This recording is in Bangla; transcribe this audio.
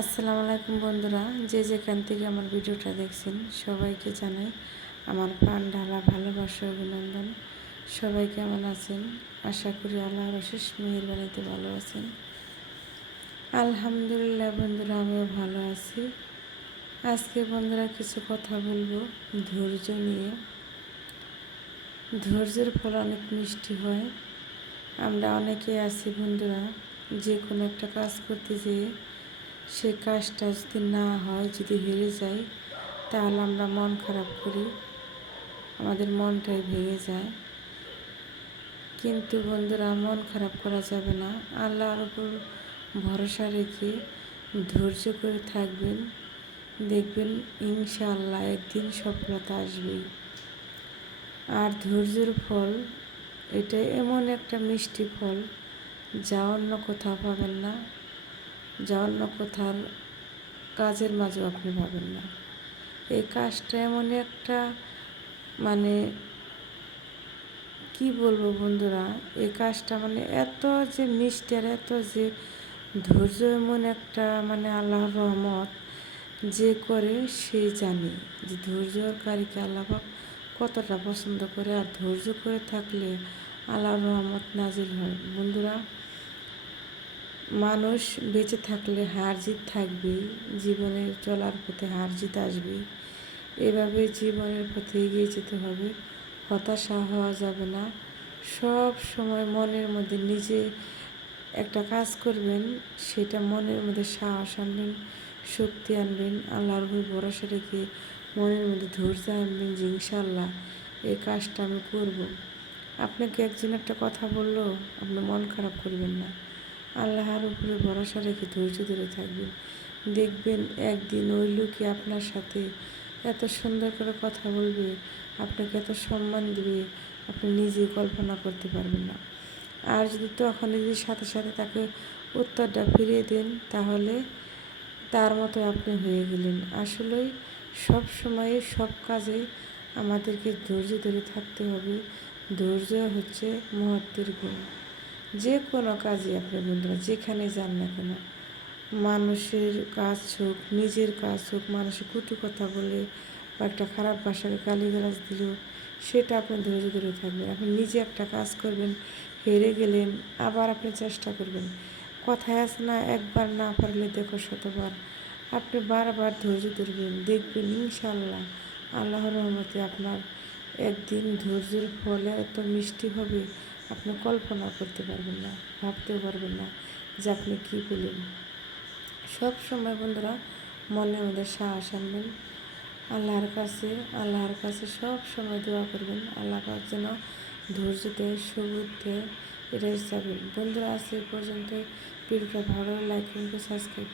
আসসালামু আলাইকুম বন্ধুরা, যে যেখান থেকে আমার ভিডিওটা দেখছেন সবাইকে জানাই আমার প্রাণ ঢালা ভালোবাসা অভিনন্দন। সবাই কেমন আছেন? আশা করি আল্লাহর অশেষ মেহেরবানিতে ভালো আছেন। আলহামদুলিল্লাহ বন্ধুরা, আমিও ভালো আছি। আজকে বন্ধুরা কিছু কথা বলবো ধৈর্য নিয়ে। ধৈর্যের ফল অনেক মিষ্টি হয়। আমরা অনেকে আছি বন্ধুরা, যে কোনো একটা কাজ করতে যেয়ে সে কাজটা যদি না হয়, যদি হেরে যায়, তাহলে আমরা মন খারাপ করি, আমাদের মনটাই ভেঙে যায়। কিন্তু বন্ধুরা, মন খারাপ করা যাবে না। আল্লাহর উপর ভরসা রেখে ধৈর্য করে থাকবেন, দেখবেন ইনশাআল্লাহ একদিন সফলতা আসবেই। আর ধৈর্যের ফল এটা এমন একটা মিষ্টি ফল, যা অন্য কোথাও পাবেন না, যা অন্য কোথার কাজের মাঝেও আপনি পাবেন না। এই কাজটা এমন একটা কি বলবো বন্ধুরা, এই কাজটা এত যে মিষ্টি আর এত যে ধৈর্য, এমন একটা আল্লাহর রহমত। যে করে সে জানে যে ধৈর্যকারীকে আল্লাহ কতটা পছন্দ করে। আর ধৈর্য করে থাকলে আল্লাহর রহমত নাজিল হয় বন্ধুরা। মানুষ বেঁচে থাকলে হার জিত থাকবেই, জীবনের চলার পথে হার জিত আসবেই। এভাবে জীবনের পথে এগিয়ে যেতে হবে, হতাশা হওয়া যাবে না। সব সময় মনের মধ্যে নিজে একটা কাজ করবেন, সেটা মনের মধ্যে সাহস আনবেন, শক্তি আনবেন, আল্লাহর উপর ভরসা রেখে মনের মধ্যে ধৈর্য আনবেন যে ইনশাআল্লাহ এই কাজটা আমি করব। আপনাকে একজন একটা কথা বললো, আপনি মন খারাপ করবেন না, আল্লাহর উপরে ভরসা রেখে ধৈর্য ধরে থাকবেন। দেখবেন একদিন ওই লোকই আপনার সাথে এত সুন্দর করে কথা বলবে, আপনাকে এত সম্মান দেবে, আপনি নিজেই কল্পনা করতে পারবেন না। আর যদি তখনই যদি সাথে সাথে তাকে উত্তরটা ফিরিয়ে দেন, তাহলে তার মতো আপনি হয়ে গেলেন। আসলেই সব সময়ে সব কাজে আমাদেরকে ধৈর্য ধরে থাকতে হবে। ধৈর্য হচ্ছে মহত্বের গুণ। যে কোনো কাজে আপনি বন্ধুরা যেখানে যান না কেন, মানুষের কাজ হোক, নিজের কাজ হোক, মানুষের কটু কথা বলে বা একটা খারাপ ভাষাকে গালিগালাজ দিল, সেটা আপনি ধৈর্য ধরে থাকবেন। আপনি নিজে একটা কাজ করবেন, হেরে গেলেন, আবার আপনি চেষ্টা করবেন। কথায় আছে না, একবার না পারলে দেখো শতবার। আপনি বারবার ধৈর্য ধরবেন, দেখবেন ইনশাআল্লাহ আল্লাহর রহমতে আপনার একদিন ধৈর্যের ফলে এত মিষ্টি হবে, আপনি কল্পনা করতে পারবেন না, ভাবতেও পারবেন না যে আপনি কী বলেন। সব সময় বন্ধুরা মনের মধ্যে সাহস আনবেন, আল্লাহর কাছে সব সময় দোয়া করবেন, আল্লাহ পাক যেন ধৈর্য দেয়, সবুর দেয়। এটাই চাবেন বন্ধুরা। আজ এই পর্যন্ত। ভিডিওটা ভালো লাইক করুন, সাবস্ক্রাইব।